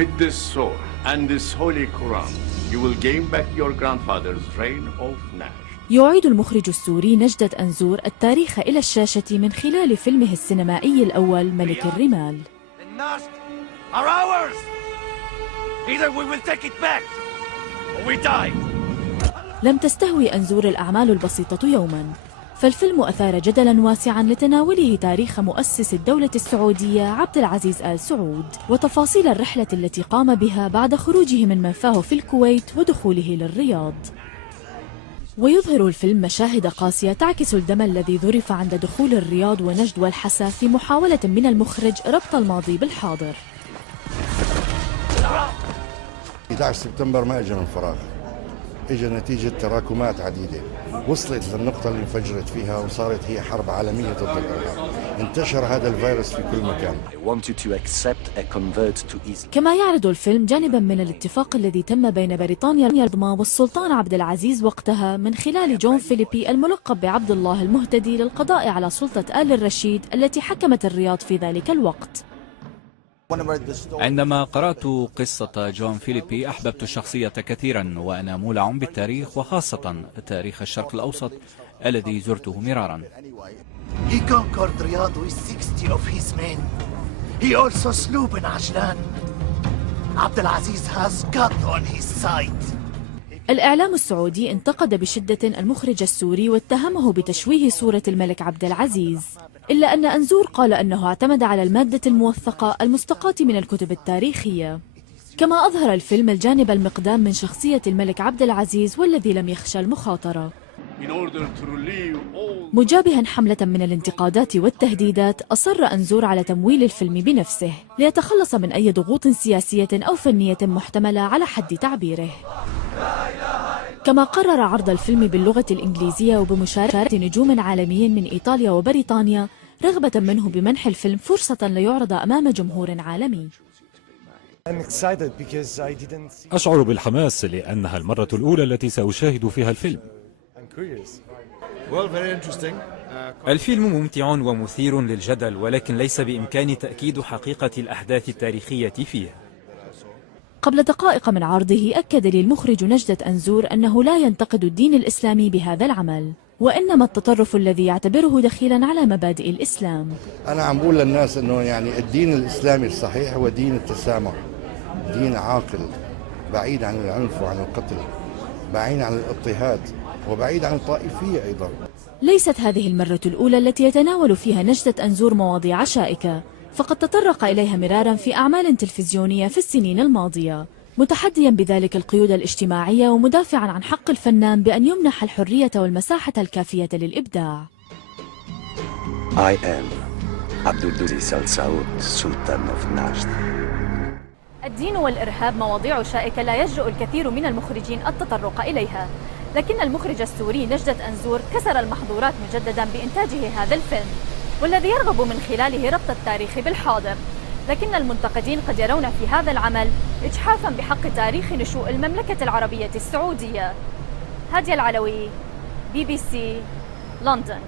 With this sword and this holy Quran, you will gain back your grandfather's reign of Najd. يعيد المخرج السوري نجدة أنزور التاريخ إلى الشاشة من خلال فيلمه السينمائي الأول ملك الرمال. لم تستهوي أنزور الأعمال البسيطة يوما، فالفيلم أثار جدلا واسعا لتناوله تاريخ مؤسس الدولة السعودية عبد العزيز آل سعود وتفاصيل الرحلة التي قام بها بعد خروجه من منفاه في الكويت ودخوله للرياض. ويظهر الفيلم مشاهد قاسية تعكس الدم الذي ذرف عند دخول الرياض ونجد والحسا في محاولة من المخرج ربط الماضي بالحاضر. 11 سبتمبر ما اجى من فراغ، اجى نتيجة تراكمات عديدة وصلت للنقطة اللي انفجرت فيها وصارت هي حرب عالمية ضد الإرهاب. انتشر هذا الفيروس في كل مكان. كما يعرض الفيلم جانبا من الاتفاق الذي تم بين بريطانيا العظمى والسلطان عبد العزيز وقتها من خلال جون فيليبي الملقب بعبد الله المهتدي للقضاء على سلطة آل الرشيد التي حكمت الرياض في ذلك الوقت. عندما قرأت قصة جون فيليبي أحببت الشخصية كثيرا، وأنا مولع بالتاريخ وخاصة تاريخ الشرق الأوسط الذي زرته مرارا. He conquered Riyadh with 60 of his men. He also slew Ben Ajlan. Abdel Aziz has God on his side. الإعلام السعودي انتقد بشدة المخرج السوري واتهمه بتشويه صورة الملك عبد العزيز، إلا أن أنزور قال أنه اعتمد على المادة الموثقة المستقاة من الكتب التاريخية. كما أظهر الفيلم الجانب المقدام من شخصية الملك عبد العزيز والذي لم يخشى المخاطرة. مجابها حملة من الانتقادات والتهديدات، أصر أنزور على تمويل الفيلم بنفسه ليتخلص من أي ضغوط سياسية أو فنية محتملة على حد تعبيره. كما قرر عرض الفيلم باللغة الإنجليزية وبمشاركة نجوم عالميين من إيطاليا وبريطانيا، رغبة منه بمنح الفيلم فرصة ليعرض أمام جمهور عالمي. أشعر بالحماس لأنها المرة الأولى التي سأشاهد فيها الفيلم. الفيلم ممتع ومثير للجدل، ولكن ليس بإمكاني تأكيد حقيقة الأحداث التاريخية فيه. قبل دقائق من عرضه أكد لي المخرج نجدة أنزور أنه لا ينتقد الدين الإسلامي بهذا العمل، وإنما التطرف الذي يعتبره دخيلا على مبادئ الإسلام. أنا عم بقول للناس أنه يعني الدين الإسلامي الصحيح هو دين التسامح، دين عاقل بعيد عن العنف وعن القتل، بعيد عن الاضطهاد، وبعيد عن الطائفية أيضا. ليست هذه المرة الأولى التي يتناول فيها نجدة أنزور مواضيع شائكة، فقد تطرق إليها مرارا في أعمال تلفزيونية في السنين الماضية، متحديا بذلك القيود الاجتماعية ومدافعا عن حق الفنان بأن يمنح الحرية والمساحة الكافية للإبداع. I am Abdulaziz Al Saud, Sultan of Najd. الدين والإرهاب مواضيع شائكة لا يجرؤ الكثير من المخرجين التطرق إليها، لكن المخرج السوري نجدة أنزور كسر المحظورات مجددا بإنتاجه هذا الفيلم، والذي يرغب من خلاله ربط التاريخ بالحاضر. لكن المنتقدين قد يرون في هذا العمل إجحافا بحق تاريخ نشوء المملكة العربية السعودية. هادية العلوي، BBC، لندن.